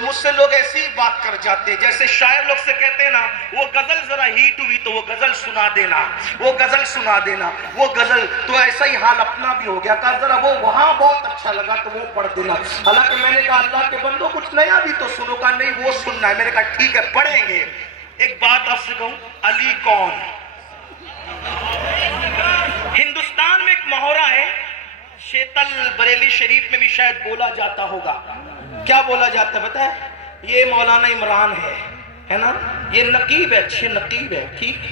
تو مجھ سے لوگ ایسی بات کر جاتے ہیں جیسے شاعر لوگ سے کہتے ہیں نا وہ غزل ذرا ہیٹ ہوئی تو وہ غزل سنا دینا، وہ غزل سنا دینا، وہ غزل، تو ایسا ہی حال اپنا بھی ہو گیا، کہا ذرا وہ وہاں بہت اچھا لگا تو وہ پڑھ دینا۔ حالانکہ میں نے کہا اللہ کے بندو کچھ نیا بھی تو سنو، کہا نہیں وہ سننا ہے۔ میں نے کہا ٹھیک ہے پڑھیں گے۔ ایک بات آپ سے کہوں، علی کون؟ ہندوستان میں ایک محاورہ ہے، شیتل بریلی شریف میں بھی شاید بولا جاتا ہوگا۔ کیا بولا جاتا ہے پتہ ہے؟ یہ مولانا عمران ہے نا، یہ نقیب ہے، اچھے نقیب ہے، ٹھیک؟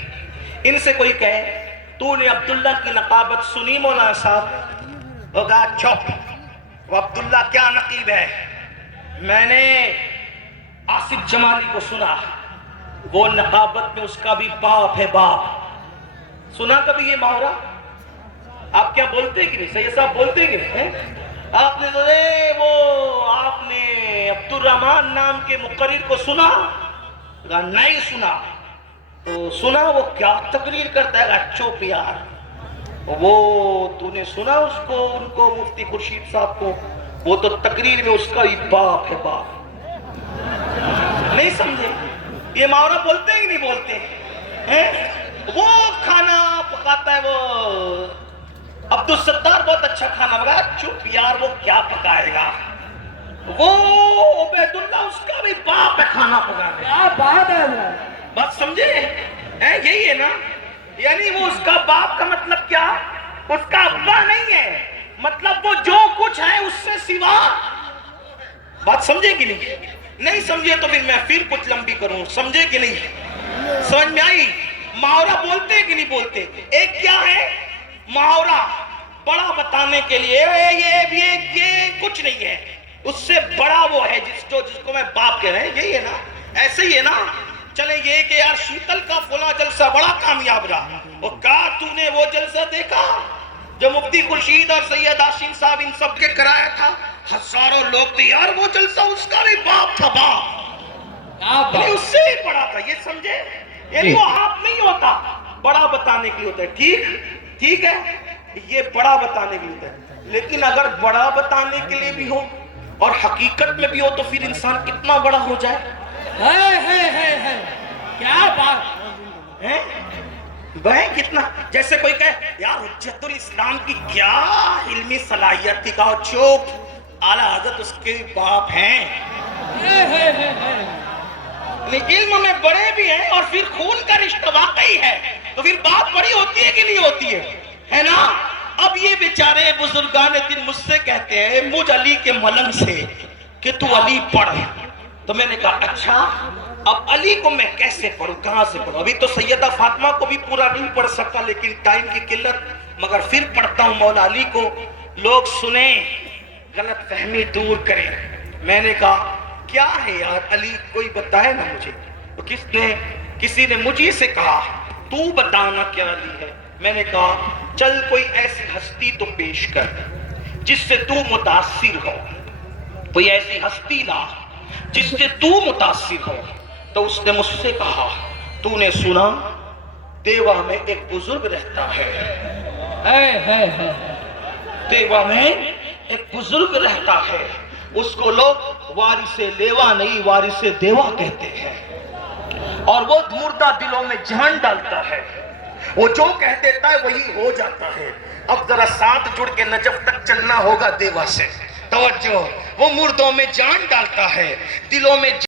ان سے کوئی کہے تو نے عبداللہ کی نقابت سنی مولانا صاحب؟ ہوگا چپ، وہ عبداللہ کیا نقیب ہے؟ میں نے آصف جمالی کو سنا، وہ نقابت میں اس کا بھی باپ ہے، باپ۔ سنا کبھی یہ محاورہ؟ آپ کیا بولتے ہیں کہ نہیں؟ سید صاحب بولتے ہیں کہ نہیں؟ آپ نے آپ نے عبد الرحمن نام کے مقرر کو سنا؟ نہیں سنا۔ تو سنا وہ کیا تقریر کرتا ہے؟ چپ یار، وہ تو نے سنا اس کو، ان کو مفتی خورشید صاحب کو؟ وہ تو تقریر میں اس کا ہی باپ ہے، باپ۔ نہیں سمجھے؟ یہ محاورہ بولتے ہیں کہ نہیں بولتے ہیں؟ وہ کھانا پکاتا ہے، وہ عبدالستار بہت اچھا کھانا پکایا، چپ یار وہ کیا پکائے گا؟ وہ عبید اللہ اس کا بھی باپ ہے کھانا پکانے۔ کیا بات ہے، بات سمجھے؟ یہی ہے نا، یعنی وہ اس کا باپ کا مطلب کیا؟ اس کا ابا نہیں ہے، مطلب وہ جو کچھ ہے اس سے سوا۔ بات سمجھے کہ نہیں؟ نہیں سمجھے تو پھر میں پھر کچھ لمبی کروں، سمجھے کہ نہیں؟ سمجھ میں آئی؟ محاورہ بولتے کہ نہیں بولتے؟ ایک کیا ہے محاورہ؟ بڑا بتانے کے لیے یہ کچھ نہیں ہے، اس سے بڑا وہ ہے جس کو میں باپ کہہ رہے ہیں، یہی ہے نا؟ ایسے ہی ہے نا؟ چلیں یہ کہ یار شیتل کا فلاں جلسہ بڑا کامیاب رہا، اور کہا تو نے وہ جلسہ دیکھا جو مفتی خورشید اور سید ہاشم صاحب ان سب کے کرایا تھا؟ ہزاروں لوگ تھے یار، وہ جلسہ اس کا بھی باپ تھا، باپ، یعنی اس سے ہی بڑا تھا، یہ سمجھے؟ یعنی وہ آپ نہیں ہوتا، بڑا بتانے کے لیے ہوتا ہے، ٹھیک ہے؟ یہ بڑا بتانے کے لیے ہوتا ہے، لیکن اگر بڑا بتانے کے لیے بھی ہو اور حقیقت میں بھی ہو تو پھر انسان کتنا بڑا ہو جائے۔ کیا بات ہے بھائی، کتنا، جیسے کوئی کہے یار حجت الاسلام کی کیا علمی صلاحیت تھی، کہو چوپ، اعلیٰ حضرت اس کے باپ ہیں۔ علم میں بڑے بھی ہیں اور پھر خون کا رشتہ واقعی ہے، تو پھر بات بڑی ہوتی ہے کہ نہیں ہوتی ہے نا؟ اب یہ بیچارے بزرگان دین مجھ سے کہتے ہیں، مجھ علی کے ملنگ سے، کہ تو علی پڑھ۔ تو میں نے کہا اچھا اب علی کو میں کیسے پڑھوں، کہاں سے پڑھوں؟ ابھی تو سیدہ فاطمہ کو بھی پورا نہیں پڑھ سکتا، لیکن ٹائم کی قلت، مگر پھر پڑھتا ہوں مولا علی کو، لوگ سنیں، غلط فہمی دور کریں۔ میں نے کہا کیا ہے یار علی، کوئی بتائے نا مجھے۔ تو کسی نے مجھے سے کہا تو بتانا کیا علی ہے؟ میں نے کہا چل کوئی ایسی ہستی تو پیش کر جس سے تو متاثر ہو، کوئی ایسی ہستی لا جس سے تو متاثر ہو۔ تو اس نے مجھ سے کہا تو نے سنا دیوا میں ایک بزرگ رہتا ہے، دیوا میں ایک بزرگ رہتا ہے، اس کو لوگ وارث لیوا نہیں وارث دیوا کہتے ہیں، اور وہ مردہ دلوں میں جان ڈالتا ہے، وہ جو کہہ دیتا ہے وہی ہو جاتا ہے۔ اب ذرا ساتھ جڑ کے نجف تک چلنا ہوگا دیوا سے، توجہ، وہ مردوں میں جان ڈالتا ہے، دلوں میں